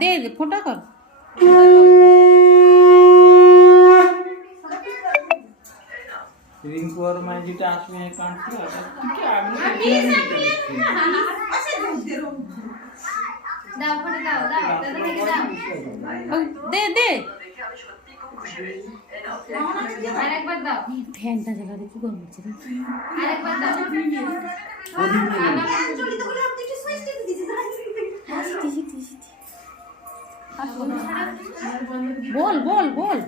দে ফোটা কর রিঙ্কু আর মাই যেটা আসবে কাঁচরা ঠিক আছে আমি দাও ফটো দাও দাও দাদা থেকে দাও। দে দে। আরেকবার দাও। ফ্যানটা জ্বালা দেখি গরম হচ্ছে আরেকবার দাও। বল বল বল।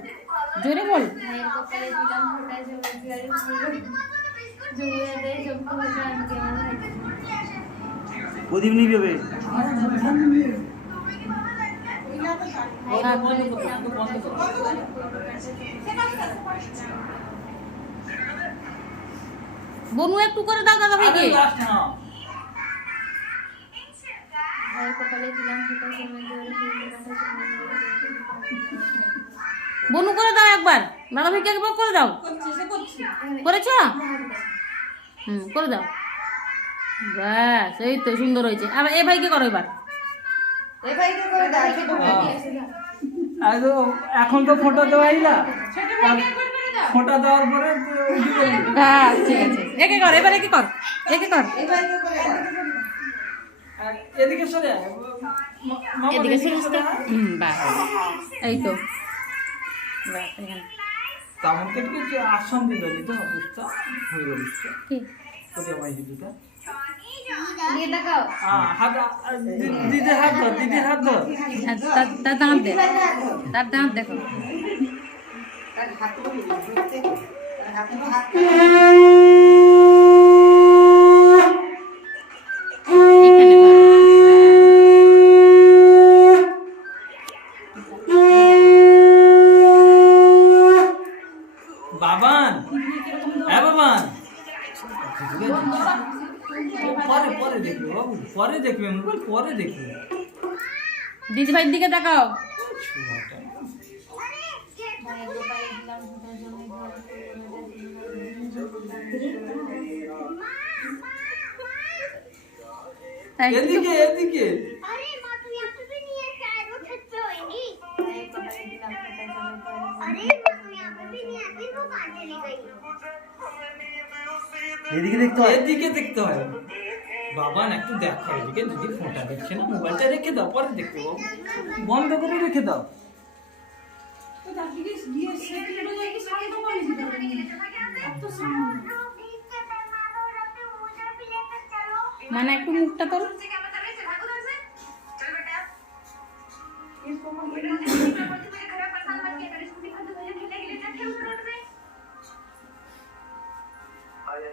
জোরে বল। প্রদীপ নিয়ে বনু একটু করে দাও দাদা ভাইকে। বনু করে দাও একবার। দাদা ভাইকে একবার করে দাও। করেছ? হুম করে দাও। ব্যাস এই তো সুন্দর হয়েছে। আবার এ ভাইকে করো এবার। এ ভাইকে করে দাও তো এখন তো ফটো দেওয়াই না। ফটো দেওয়ার পরে হ্যাঁ ঠিক আছে। একে কর এবার একে কর একে কর। এ ভাইকে করে এদিকে সরে এদিকে সরে হুম এই তো। বাস এখানে। তেমনকে কিছু আসন দিল দিতে বুঝতে হয়ে গেল বুঝতে তার দাঁত তার দাঁত দেখো। বাবান। হ্যাঁ বাবান। পরে পরে দেখবে বাবু পরে দেখবে মোবাইল পরে দেখবে দিদি ভাইয়ের দিকে তাকাও ছোয়াটা। ভাইয়ের কপালে দিলাম ফোটা জমে জুয়ারে তাই এদিকে এদিকে अरे माँ तू यहाँ पे भी नहीं है शायद वो छत पे होएगी ভাইয়ের কপালে দিলাম ফোটা জমে জুয়ারে अरे माँ तू यहाँ पे भी नहीं आती वो कहाँ चली गई এদিকে দেখতে হয়। এদিকে দেখতে হয়। বাবান একটু দেখো এদিকে দিদি ফোনটা দেখছে না মোবাইলটা রেখে দাও পরে দেখতে বাবু বন্ধ করে রেখে দাও। মানে একটু মুখটা তোল ভাইকে দাও ফোনটা দিয়ে দাও ফোনটা ফোটা দাও ফোটা ছোট ভাই ছোট ভাই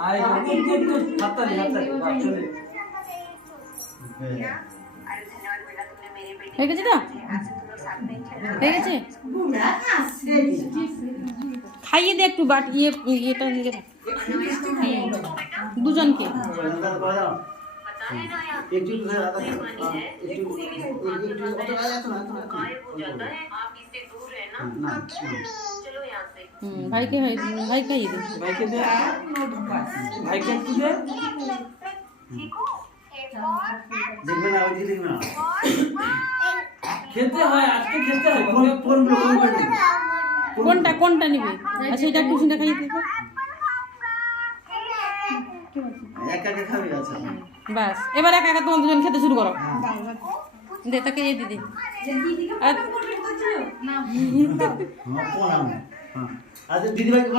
আয় গুড গুড গুড হাততালি হাততালি বাহ, চলে হয়ে গেছে তো হয়ে গেছে বুড়া আসছে খাইয়ে দে একটু বাট ইয়ে এটা নিয়ে রাখ। দুজনকে একটু একটু ধরে রাখা একটু হুম ভাইকে হয় ভাই খাইয়ে দে ভাইকে দে। ভাইকে একটু দে। দেখবে না ওইদিকে দেখবে না। খেতে হয় আজকে খেতে হয়। কোন কোন কোনটা কোনটা নিবি? আচ্ছা এটা একটু শুনে খাইয়ে দেবো আচ্ছা। বাস এবার একা একা তোমার দুজন খেতে শুরু করো। দে তাকে এ দিদি আর అది దీని వైపు